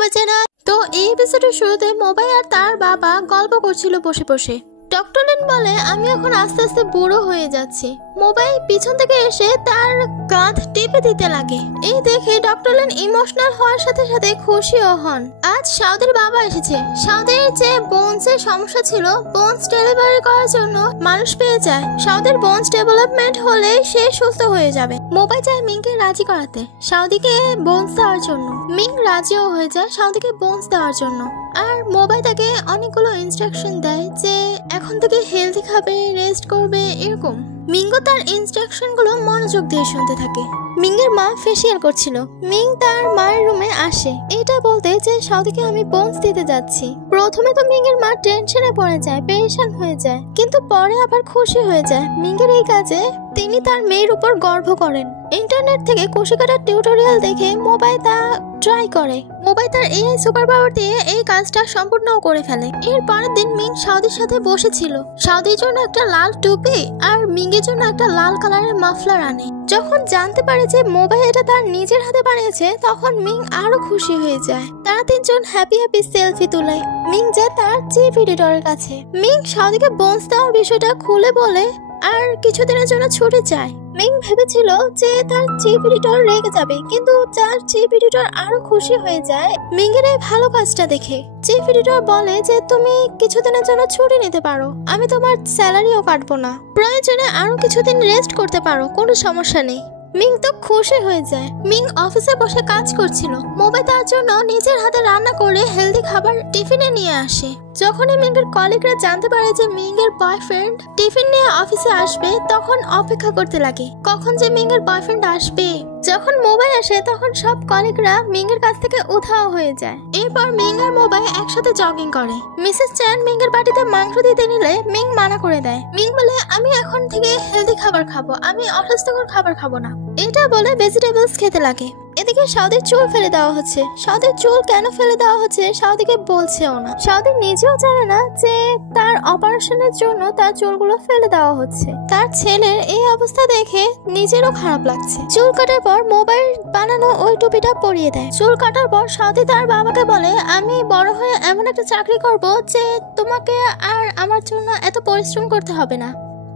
সময় চেনা। তো এই এপিসোডের শুরুতে মোবাই আর তার বাবা গল্প করছিল বসে বসে। ডক্টর লিন বলে আমি এখন আস্তে আস্তে বুড়ো হয়ে যাচ্ছি। মোবাই পিছন থেকে এসে তার কাঁধ টিপে দিতে লাগে। এই দেখে ডক্টর লিন ইমোশনাল হওয়ার সাথে সাথে খুশিও হন। আজ সাউদের বাবা এসেছে। সাউদের যে বোনসের সমস্যা ছিল, বোনস ডেলিভারি করার জন্য মানুষ পেয়ে যায়। সাউদের বোনস ডেভেলপমেন্ট হলে সে সুস্থ হয়ে যাবে। মোবাই চায় মিংকে রাজি করাতে সাউদিকে বোনস দেওয়ার জন্য। মিং রাজিও হয়ে যায় সাউদিকে বোনস দেওয়ার জন্য। আর মোবাই তাকে অনেকগুলো ইনস্ট্রাকশন দেয় যে এখন থেকে হেলদি খাবে, রেস্ট করবে, এরকম। মিঙ্গো তার ইনস্ট্রাকশন গুলো মনোযোগ দিয়ে শুনতে থাকে। মিংয়ের মা ফেসিয়াল করছিল। মিং তার মায়ের রুমে আসে এটা বলতে যে সাউদিকে আমি বোনস দিতে যাচ্ছি। প্রথমে তো মিংয়ের মা টেনশনে পড়ে যায়, পেরেশান হয়ে যায়, কিন্তু পরে আবার খুশি হয়ে যায়। মিংয়ের এই কাজে তিনি তার মেয়ের উপর গর্ব করেন। ইন্টারনেট থেকে কুশি কাটার টিউটোরিয়াল দেখে মোবাই তা ট্রাই করে। মোবাই তার এআই সুপার পাওয়ার দিয়ে এই কাজটা সম্পূর্ণ করে ফেলে। এর পরের দিন মিং সাউদির সাথে বসেছিল। সাউদির জন্য একটা লাল টুপি আর মিংয়ের জন্য একটা লাল কালারের মাফলার আনে। যখন জানতে পারে যে মোবাই এটা তার নিজের হাতে বানিয়েছে, তখন মিং আরো খুশি হয়ে যায়। তারা তিনজন হ্যাপি হ্যাপি সেলফি তোলে। মিং যায় তার চিফ এডিটরের কাছে। মিং সাউদিকে বোনস দেওয়ার বিষয়টা খুলে বলে আর কিছুদিনের জন্য ছুটে যায়। মিং ভেবেছিল যে তার চিফ এডিটর রেগে যাবে, কিন্তু তার চিফ এডিটর আরো খুশি হয়ে যায় মিংয়ের এই ভালো কাজটা দেখে। চিফ এডিটর বলে যে তুমি কিছুদিনের জন্য ছুটি নিতে পারো, আমি তোমার স্যালারিও কাটবো না, প্রয়োজনে আরো কিছুদিন রেস্ট করতে পারো, কোনো সমস্যা নেই। মিং তো খুশি হয়ে যায়। মিং অফিসে বসে কাজ করছিল। মোবাই তার জন্য নিজের হাতে রান্না করে হেলদি খাবার টিফিনে নিয়ে আসে। যখনই মিংয়ের কলিগরা জানতে পারে যে মিংয়ের বয়ফ্রেন্ড টিফিন নিয়ে অফিসে আসবে, তখন অপেক্ষা করতে লাগে কখন যে মিংয়ের বয়ফ্রেন্ড আসবে। যখন মোবাই আসে তখন সব কলিগরা মিংয়ের কাছ থেকে উধাও হয়ে যায়। এরপর মিং আর মোবাই একসাথে জগিং করে। মিসেস চ্যান মিংয়ের বাড়িতে মাংস দিতে নিলে মিং মানা করে দেয়। মিং বলে আমি এখন থেকে হেলদি খাবার খাবো, আমি অস্বাস্থ্যকর খাবার খাবো না, এটা বলে ভেজিটেবলস খেতে লাগে। এদিকে সাউদির চুল ফেলে দেওয়া হচ্ছে। সাউদির চুল কেন ফেলে দেওয়া হচ্ছে সাউদিকে বলছেও না। সাউদি নিজেও জানে না যে তার অপারেশনের জন্য তার চুলগুলো ফেলে দেওয়া হচ্ছে। তার ছেলের এই অবস্থা দেখে নিজেরও খারাপ লাগছে। চুল কাটার পর মোবাইল বানানো ওই টুপিটা পরিয়ে দেয়। চুল কাটার পর সাউদি তার বাবাকে বলে আমি বড় হয়ে এমন একটা চাকরি করব যে তোমাকে আর আমার জন্য এত পরিশ্রম করতে হবে না,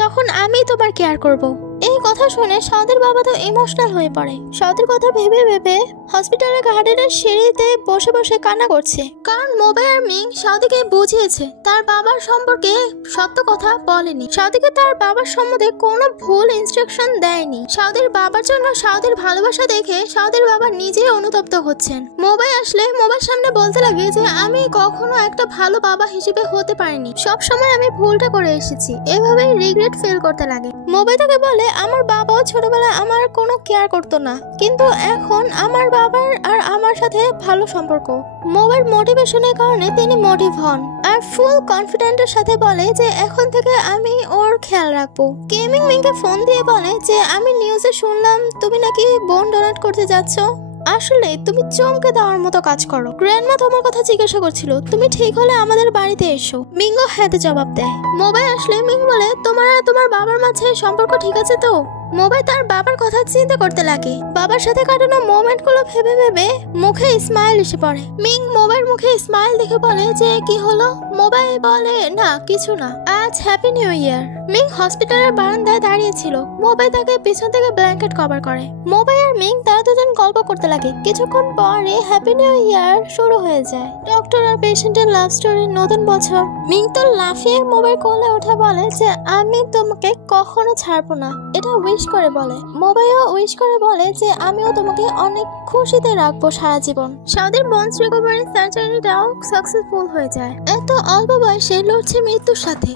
তখন আমি তোমার কেয়ার করব। এই কথা শুনে সাউদির বাবা তো ইমোশনাল হয়ে পড়ে। সাউদির কথা ভেবে ভেবে হসপিটালের গার্ডেনের সিঁড়িতে বসে বসে কান্না করছে। কারণ মোবাই আর মিং সাউদিকে বুঝিয়েছে তার বাবার সম্পর্কে সত্য কথা বলেনি। সাউদিকে তার বাবার সম্বন্ধে কোনো ভুল ইনস্ট্রাকশন দেয়নি। সাউদির বাবার জন্য সাউদির ভালোবাসা দেখে সাউদির বাবা নিজেই অনুতপ্ত হচ্ছেন। মোবাই আসলে মোবাইল সামনে বলতে লাগে যে আমি কখনো একটা ভালো বাবা হিসেবে হতে পারিনি, সব সময় আমি ভুলটা করে এসেছি। এভাবে রিগ্রেট ফিল করতে লাগে। মোবাই তাকে বলে আমার বাবাও ছোটবেলায় আমার কোনো কেয়ার করতো না, কিন্তু এখন আমার বাবার আর আমার সাথে ভালো সম্পর্ক। মোবাইল মোটিভেশনের কারণে তিনি মোটিভ হন আর ফুল কনফিডেন্টের সাথে বলে যে এখন থেকে আমি ওর খেয়াল রাখবো। গেমিং মিংকে ফোন দিয়ে বলে যে আমি নিউজে শুনলাম তুমি নাকি বোন ডোনেট করতে যাচ্ছ, আসলে তুমি চমকে দেওয়ার মতো কাজ করো। গ্র্যান্ডমা তোমার কথা জিজ্ঞাসা করছিল, তুমি ঠিক হলে আমাদের বাড়িতে এসো। মিংও হ্যাঁতে জবাব দেয়। মোবাই আসলে মিং বলে তোমার আর তোমার বাবার মাঝে সম্পর্ক ঠিক আছে তো? মোবাই তার বাবার কথা চিন্তা করতে লাগে। বাবার সাথে কাটানো মোমেন্ট গুলো ভেবে ভেবে মুখে স্মাইল এসে পড়ে। মিং মোবাইয়ের মুখে স্মাইল দেখে বলে যে কি হলো? মোবাই বলে না কিছু না, আজ হ্যাপি নিউ ইয়ার। মিং হসপিটালের বারান্দায় দাঁড়িয়ে ছিল। মোবাই তাকে পিছন থেকে ব্ল্যাঙ্কেট কভার করে। মোবাই আর মিং তারা দুজন গল্প করতে লাগে। কিছুক্ষণ পরে হ্যাপি নিউ ইয়ার শুরু হয়ে যায়। ডক্টর আর পেশেন্টের লাভ স্টোরির নতুন বছর। মিং তো লাফিয়ে মোবাইল কোলে উঠে বলে যে আমি তোমাকে কখনো ছাড়বো না, এটা উইশ করে বলে। মোবাইলও উইশ করে বলে যে আমিও তোমাকে অনেক খুশিতে রাখবো সারা জীবন। সাউদির বোনস রিকভারি সার্জারিটাও সাকসেসফুল হয়ে যায়। এত অল্প বয়সে লড়ছে মৃত্যুর সাথে।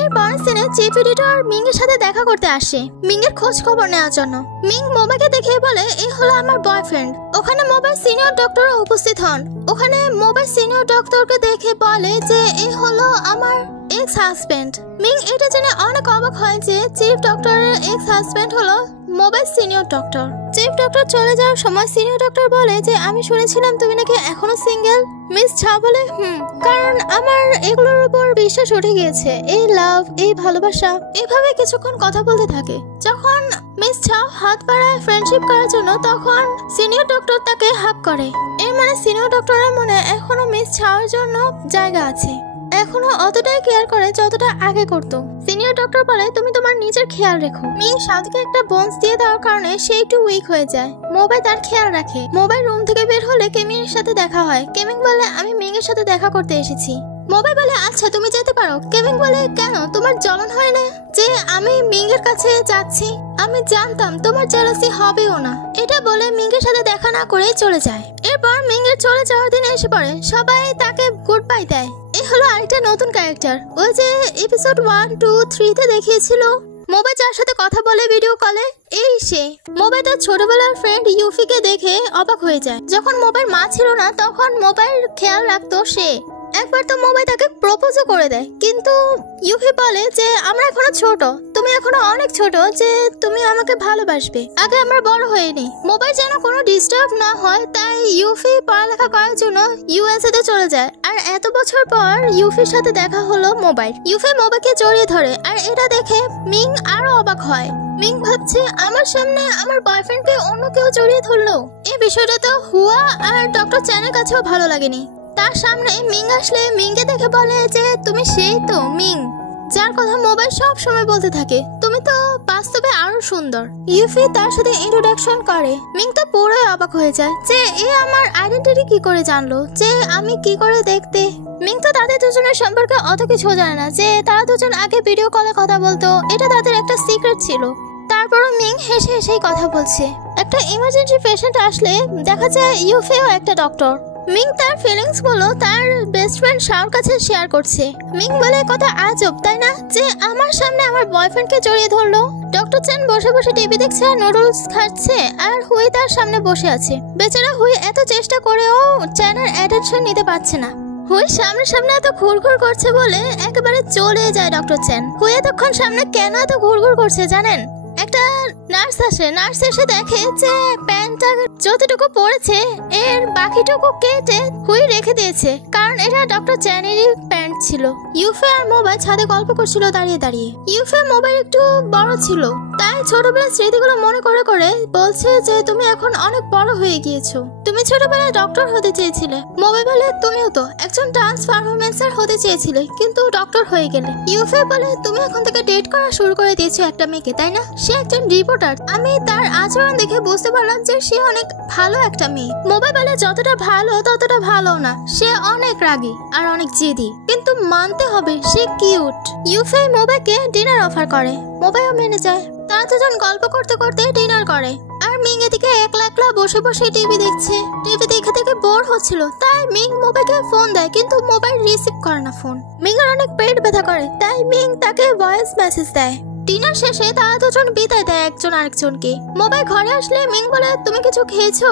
এরপর সিনে চিফ এডিটর মিং এর সাথে দেখা করতে আসে মিং এর খোঁজ খবর নেওয়ার জন্য। মিং মোবাইলকে দেখে বলে এই হলো আমার বয়ফ্রেন্ড। ওখানে মোবাইল সিনিয়র ডক্টর উপস্থিত হন। ওখানে মোবাইল সিনিয়র ডক্টরকে দেখে বলে যে এই হলো আমার এক্স হাজবেন্ড। মিং এটা জেনে অনেক অবাক হয় যে চিফ ডক্টরের এক্স হাজবেন্ড হলো mobile senior doctor. Chief doctor চলে যাওয়ার সময় সিনিয়র ডক্টর বলে যে আমি শুনেছিলাম তুমি নাকি এখনো সিঙ্গেল। মিস ঝা বলে কারণ আমার এগুলোর উপর বিশ্বাস উঠে গিয়েছে, এই লাভ, এই ভালোবাসা। এভাবে কিছুক্ষণ কথা বলতে থাকে। যখন মিস ঝা হাত বাড়ায় ফ্রেন্ডশিপ করার জন্য, তখন সিনিয়র ডক্টর তাকে হাক করে। এর মানে সিনিয়র ডক্টরের মনে এখনো মিস ঝার জন্য জায়গা আছে, এখনো অতটাই কেয়ার করে যতটা আগে করতো। সিনিয়র ডক্টর বলে তুমি তোমার নিজের খেয়াল রেখো। মিং সাউদিকে একটা বোনস দিয়ে দেওয়ার কারণে সে একটু উইক হয়ে যায়। মোবাইল তার খেয়াল রাখে। মোবাইল রুম থেকে বের হলে কেমিং এর সাথে দেখা হয়। কেমিং বলে আমি মিং এর সাথে দেখা করতে এসেছি। মোবাইল বলে আচ্ছা তুমি যেতে পারো। কেমিং বলে কেন, তোমার জ্বলন হয় না যে আমি মিং এর কাছে যাচ্ছি? আমি জানতাম তোমার জেলাসি হবেও না। এটা বলে মিং এর সাথে দেখা না করে চলে যায়। এরপর মিং এর চলে যাওয়ার দিন এসে পড়ে, সবাই তাকে গুড বাই দেয়। এই হলো আরেকটা নতুন ক্যারেক্টার, ওই যে এপিসোড 1, 2, 3 তে দেখিয়েছিল। মোবাইল যার সাথে কথা বলে ভিডিও কলে, এই সে। মোবাইল তার ছোটবেলার ফ্রেন্ড ইউফিকে দেখে অবাক হয়ে যায়। যখন মোবাইল মা ছিল না তখন মোবাইল খেয়াল রাখতো সে। একবার তো মোবাইল তাকে প্রপোজও করে দেয়, কিন্তু ইউফি বলে যে আমরা এখনো ছোট, তুমি এখনো অনেক ছোট যে তুমি আমাকে ভালোবাসবে, আগে আমরা বড় হয়নি। মোবাইল যেন কোনো ডিস্টার্ব না হয় তাই ইউফি পড়ালেখা করার জন্য ইউএসএ তে চলে যায়। আর এত বছর পর ইউফির সাথে দেখা হলো মোবাইল। ইউফি মোবাইলকে জড়িয়ে ধরে, আর এটা দেখে মিং আরো অবাক হয়। মিং ভাবছে আমার সামনে আমার বয়ফ্রেন্ডকে অন্য কেউ জড়িয়ে ধরলো। এই বিষয়টা তো হুয়া আর ডক্টর চ্যানের কাছেও ভালো লাগেনি। তার সামনে মিং আসলে মিংকে দেখে বলে যে তুমি সেই তো মিং যার কথা মোবাইল সব সময় বলতে থাকে, তুমি তো বাস্তবে আরো সুন্দর। ইউফি তার সাথে ইন্ট্রোডাকশন করে। মিং তো পুরোই অবাক হয়ে যায় যে এ আমার আইডেন্টিটি কি করে জানলো, যে আমি কি করে দেখতে। মিং তো তাদের দুজনের সম্পর্কে অত কিছু জানে না, যে তারা দুজন আগে ভিডিও কলে কথা বলতো, এটা তাদের একটা সিক্রেট ছিল। তারপরও মিং হেসে হেসেই কথা বলছে। একটা ইমার্জেন্সি পেশেন্ট আসলে দেখা যায় ইউফিও একটা ডক্টর। মিং তার ফিলিংস গুলো তার বেস্ট ফ্রেন্ড শাওর কাছে শেয়ার করছে। মিং বলে কথা আজব তাই না, যে আমার সামনে আমার বয়ফ্রেন্ডকে জড়িয়ে ধরলো। ডক্টর চ্যান বসে বসে টিভি দেখছে আর নুডলস খাচ্ছে, আর হুই তার সামনে বসে আছে। বেচারা হুই এত চেষ্টা করেও চ্যানের অ্যাটেনশন নিতে পারছে না। হুই সামনে সামনে এত ঘুরঘুর করছে বলে একেবারে চলে যায় ডক্টর চ্যান। হুই এতক্ষণ সামনে কেন এত ঘুরঘুর করছে জানেন? একটা নার্স আসে, নার্স এসে দেখে যে প্যান্টটা যতটুকু পড়েছে এর বাকিটুকু কেটে হুই রেখে দিয়েছে, কারণ এটা ডক্টর চ্যানেরই প্যান্ট ছিল। ইউফে আর মোবাইল ছাদে গল্প করছিল দাঁড়িয়ে দাঁড়িয়ে। ইউফে মোবাইল একটু বড় ছিল, তাই ছোটবেলার স্মৃতিগুলো মনে করে করে বলছে যে তুমি এখন অনেক বড় হয়ে গিয়েছো, তুমি ছোটবেলায় ডক্টর হতে চেয়েছিলে। মোবাইল বলে তুমিও তো একজন ডান্স পারফরমেন্সার হতে চেয়েছিলে, কিন্তু ডক্টর হয়ে গেলে। ইউফে বলে তুমি এখন থেকে ডেট করা শুরু করে দিয়েছো একটা মেয়েকে, তাই না? সে একজন রিপোর্টার, আমি তার আচরণ দেখে বুঝতে পারলাম যে সে অনেক ভালো একটা মেয়ে। মোবাইল বলে যতটা ভালো ততটা ভালো না, সে অনেক রাগী আর অনেক জেদি, কিন্তু মানতে হবে সে কিউট। ইউফে মোবাইলকে ডিনার অফার করে, মোবাইলও মেনে যায়। তারা দুজন গল্প করতে করতে ডিনার করে, আর মিং এদিকে একলা একলা বসে বসে টিভি দেখছে। টিভি দেখে দেখে বোর হচ্ছিল, তাই মিং মোবাইলকে ফোন দেয়, কিন্তু মোবাইল রিসিভ করে না ফোন। মিং এর অনেক পেট ব্যথা করে, তাই মিং তাকে ভয়েস মেসেজ দেয়। ডিনার শেষে তারা দুজন বিদায় দেয় একজন আরেকজনকে। মোবাইল ঘরে আসলে মিং বলে তুমি কিছু খেয়েছো?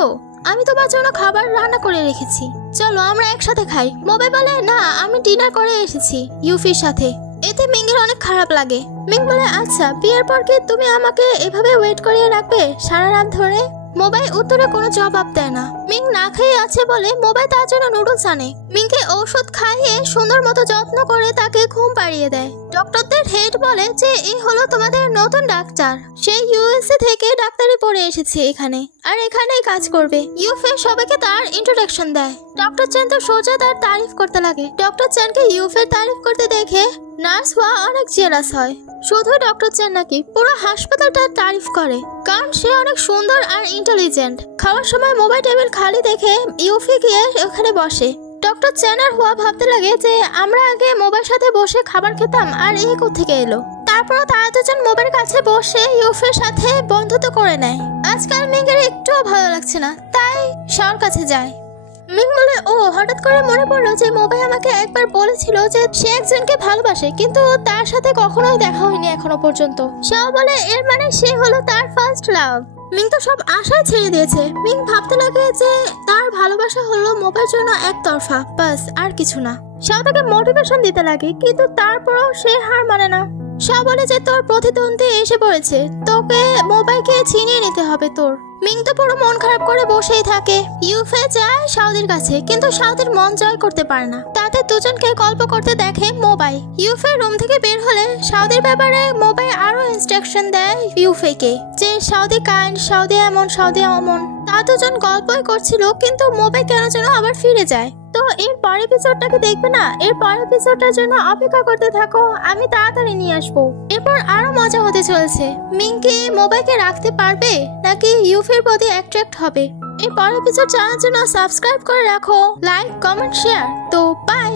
আমি তোমার জন্য খাবার রান্না করে রেখেছি, চলো আমরা একসাথে খাই। মোবাইল বলে না, আমি ডিনার করে এসেছি ইউফির সাথে। এতে মিং এর অনেক খারাপ লাগে। মিং বলে আচ্ছা বিয়ের পর কি তুমি আমাকে এভাবে ওয়েট করিয়ে রাখবে সারা রাত ধরে? মোবাইল উত্তরে কোনো জবাব দেয় না। মিং না খেয়ে আছে বলে মোবাইল তার জন্য নুডলস আনে। মিংকে ঔষধ খাইয়ে সুন্দর মতো যত্ন করে তাকে ঘুম পাড়িয়ে দেয়। ডক্টরদের হেড বলে যে এই হলো তোমাদের নতুন ডাক্তার, সে ইউএসএ থেকে ডাক্তারি পড়ে এসেছে এখানে, আর এখানেই কাজ করবে। ইউফে সবাইকে তার ইন্ট্রোডাকশন দেয়। ডক্টর চ্যান তো সোজা তার তারিফ করতে লাগে। ডক্টর চ্যানকে ইউফের তারিফ করতে দেখে নার্স হওয়া অনেক জেলাস হয়। শুধু ডক্টর চ্যান নাকি পুরো হাসপাতালটা তারিফ করে, কারণ সে অনেক সুন্দর আর ইন্টেলিজেন্ট। খাওয়ার সময় মোবাইল টেবিল খালি দেখে ইউফি গিয়ে ওখানে বসে। ডক্টর চ্যান আর হুয়া ভাবতে লাগে যে আমরা আগে মোবাইল সাথে বসে খাবার খেতাম, আর এই কোত্থেকে এলো। তারপর তারা দুজন মোবাইলের কাছে বসে ইউফের সাথে বন্ধুত্ব করে নেয়। আজকাল মিংয়ের একটুও ভালো লাগছে না, তাই শাওর কাছে যায়। মিং বলে ও হঠাৎ করে মনে পড়লো যে মোবাইল আমাকে একবার বলেছিল যে সে একজনকে ভালোবাসে, কিন্তু তার সাথে কখনোই দেখা হয়নি এখনো পর্যন্ত। শাও বলে এর মানে সে হলো তার ফার্স্ট লাভ। মিং তো সব আশায় ছেড়ে দিয়েছে। মিং ভাবতে লাগে যে তার ভালোবাসা হলো মোবাইলের জন্য একতরফা, বাস আর কিছু না। শাও তাকে মোটিভেশন দিতে লাগে, কিন্তু তারপরও সে হার মানে না। সা বলে যে তোর প্রতিদ্বন্দ্বী এসে পড়েছে, তোকে মোবাইলকে ছিনিয়ে নিতে হবে তোর। মিং তো পুরো মন খারাপ করে বসেই থাকে। ইউফে যায় সাউদির কাছে, কিন্তু সাউদির মন জয় করতে পারে না। তাদের দুজনকে গল্প করতে দেখে মোবাই। ইউফে রুম থেকে বের হলে সাউদির ব্যাপারে মোবাই আরো ইনস্ট্রাকশন দেয় ইউফেকে, যে সাউদি কাইন্ড, সাউদি এমন, সাউদি অমন। তারা দুজন গল্পই করছিল, কিন্তু মোবাই কেন যেন আবার ফিরে যায়। তো এর পরের এপিসোডটাকে দেখবে না? এর পরের এপিসোডটার জন্য অপেক্ষা করতে থাকো, আমি তাড়াতাড়ি নিয়ে আসবো। এরপর আরো মজা হতে চলেছে। মিং কি মোবাইলকে রাখতে পারবে, নাকি ইউফের প্রতি অ্যাট্রাক্ট হবে? এর পরের এপিসোড জানার জন্য সাবস্ক্রাইব করে রাখো, লাইক, কমেন্ট, শেয়ার। তো বাই।